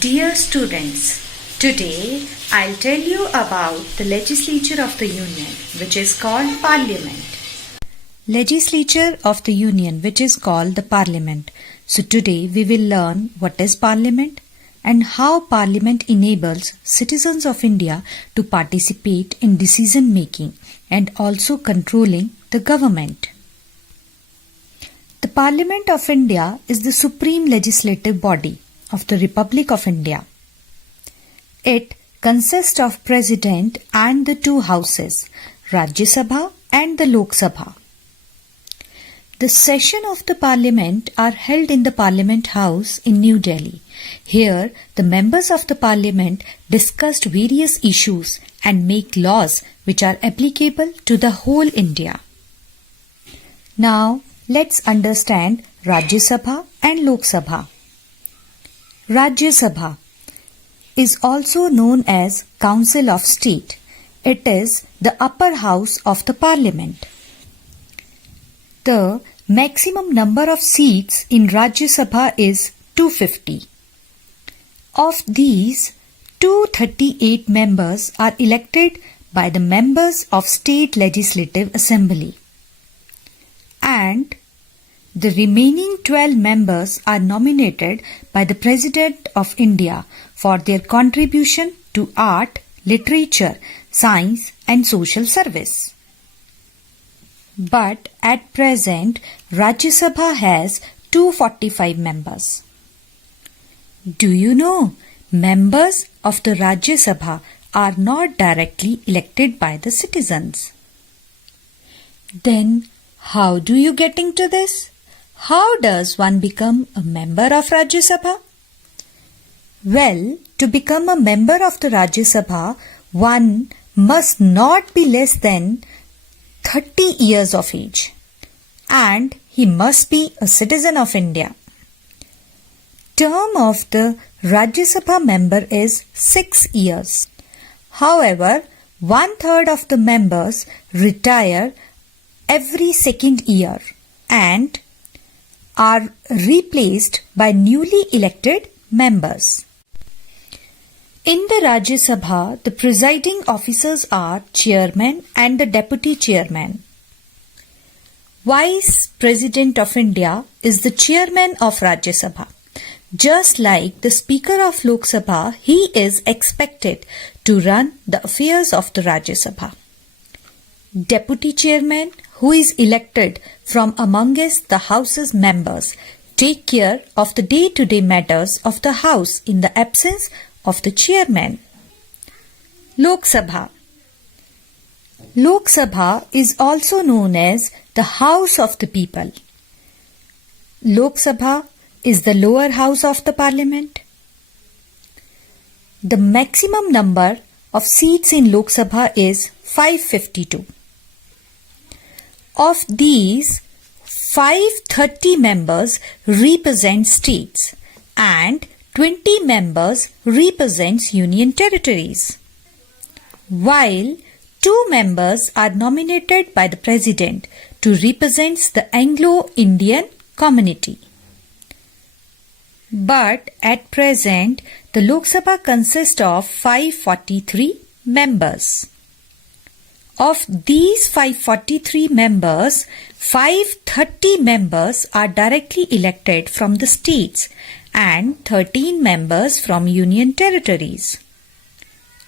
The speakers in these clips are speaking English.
Dear students, today I'll tell you about the Legislature of the Union, which is called Parliament. Legislature of the Union, which is called the Parliament. So today we will learn what is Parliament and how Parliament enables citizens of India to participate in decision making and also controlling the government. The Parliament of India is the supreme legislative body of the Republic of India. It consists of President and the two houses, Rajya Sabha and the Lok Sabha. The session of the Parliament are held in the Parliament House in New Delhi. Here, the members of the Parliament discussed various issues and make laws which are applicable to the whole India. Now, let's understand Rajya Sabha and Lok Sabha. Rajya Sabha is also known as Council of State. It is the upper house of the Parliament. The maximum number of seats in Rajya Sabha is 250. Of these, 238 members are elected by the members of State Legislative Assembly, and the remaining 12 members are nominated by the President of India for their contribution to art, literature, science and social service. But at present, Rajya Sabha has 245 members. Do you know, members of the Rajya Sabha are not directly elected by the citizens. Then, how do you get into this? How does one become a member of Rajya Sabha? Well, to become a member of the Rajya Sabha, one must not be less than 30 years of age, and he must be a citizen of India. Term of the Rajya Sabha member is 6 years. However, 1/3 of the members retire every second year and are replaced by newly elected members. In the Rajya Sabha, the presiding officers are chairman and the deputy chairman. Vice President of India is the chairman of Rajya Sabha. Just like the Speaker of Lok Sabha, he is expected to run the affairs of the Rajya Sabha. Deputy chairman, who is elected from amongst the House's members, take care of the day-to-day matters of the House in the absence of the chairman. Lok Sabha. Lok Sabha is also known as the House of the People. Lok Sabha is the lower house of the Parliament. The maximum number of seats in Lok Sabha is 552. Of these, 530 members represent states and 20 members represents union territories, while 2 members are nominated by the President to represent the Anglo-Indian community. But at present, the Lok Sabha consists of 543 members. Of these 543 members, 530 members are directly elected from the states and 13 members from union territories.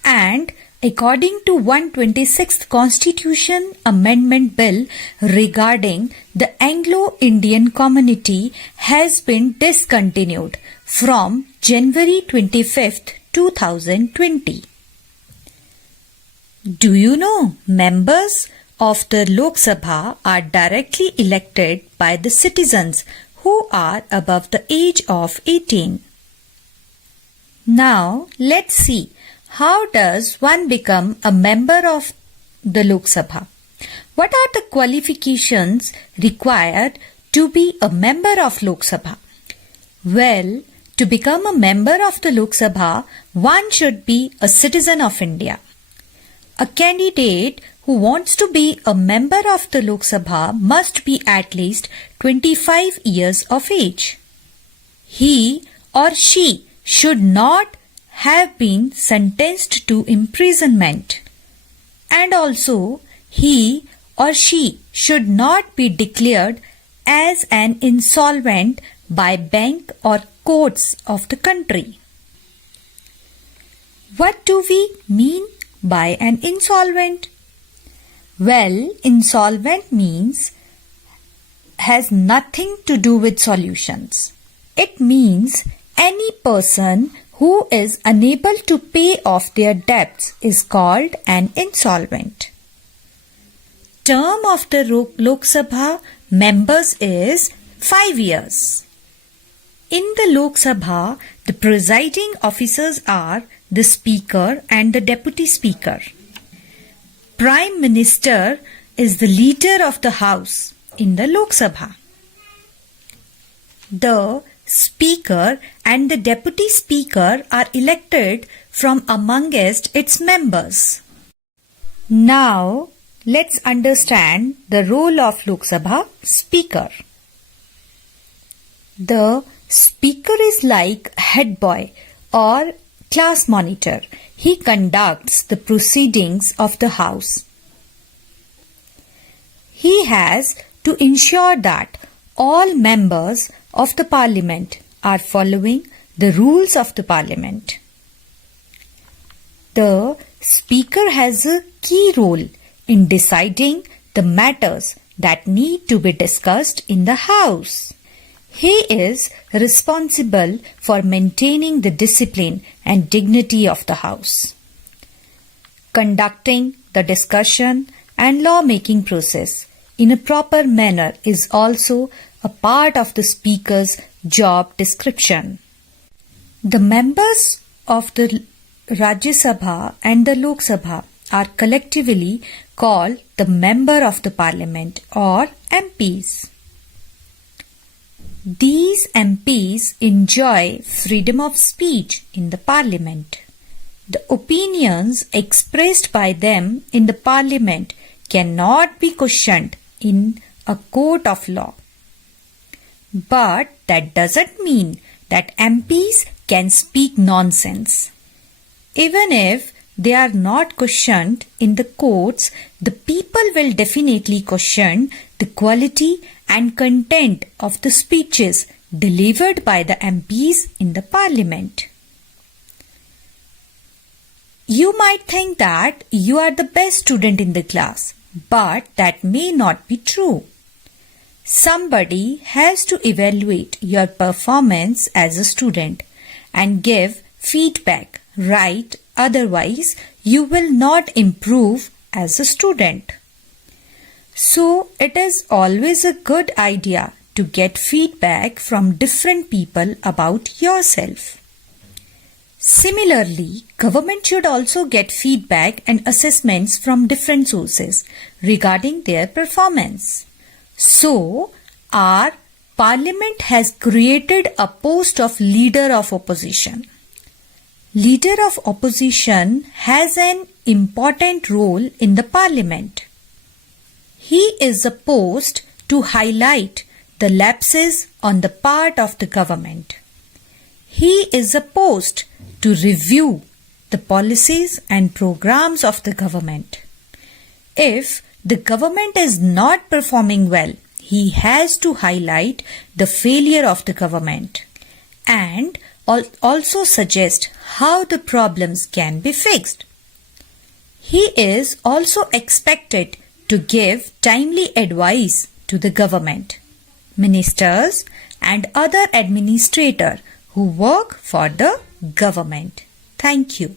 And according to 126th Constitution Amendment Bill regarding the Anglo-Indian community has been discontinued from January 25th, 2020. Do you know, members of the Lok Sabha are directly elected by the citizens who are above the age of 18. Now, let's see, how does one become a member of the Lok Sabha? What are the qualifications required to be a member of Lok Sabha? Well, to become a member of the Lok Sabha, one should be a citizen of India. A candidate who wants to be a member of the Lok Sabha must be at least 25 years of age. He or she should not have been sentenced to imprisonment, and also he or she should not be declared as an insolvent by bank or courts of the country. What do we mean by an insolvent? Well, insolvent means has nothing to do with solutions. It means any person who is unable to pay off their debts is called an insolvent. Term of the Lok Sabha members is 5 years. In the Lok Sabha, the presiding officers are the Speaker and the Deputy Speaker. Prime Minister is the leader of the House in the Lok Sabha. The Speaker and the Deputy Speaker are elected from amongst its members. Now, let's understand the role of Lok Sabha Speaker. The Speaker is like head boy or class monitor. He conducts the proceedings of the House. He has to ensure that all members of the Parliament are following the rules of the Parliament. The Speaker has a key role in deciding the matters that need to be discussed in the House. He is responsible for maintaining the discipline and dignity of the House. Conducting the discussion and law-making process in a proper manner is also a part of the Speaker's job description. The members of the Rajya Sabha and the Lok Sabha are collectively called the Member of the Parliament or MPs. These MPs enjoy freedom of speech in the Parliament. The opinions expressed by them in the Parliament cannot be questioned in a court of law. But that doesn't mean that MPs can speak nonsense. Even if they are not questioned in the courts, the people will definitely question the quality and content of the speeches delivered by the MPs in the Parliament. You might think that you are the best student in the class, but that may not be true. Somebody has to evaluate your performance as a student and give feedback, right? Otherwise, you will not improve as a student. So, it is always a good idea to get feedback from different people about yourself. Similarly, government should also get feedback and assessments from different sources regarding their performance. So, our Parliament has created a post of Leader of Opposition. Leader of Opposition has an important role in the Parliament. He is supposed to highlight the lapses on the part of the government. He is supposed to review the policies and programs of the government. If the government is not performing well, he has to highlight the failure of the government and also suggest how the problems can be fixed. He is also expected to give timely advice to the government, ministers and other administrators who work for the government. Thank you.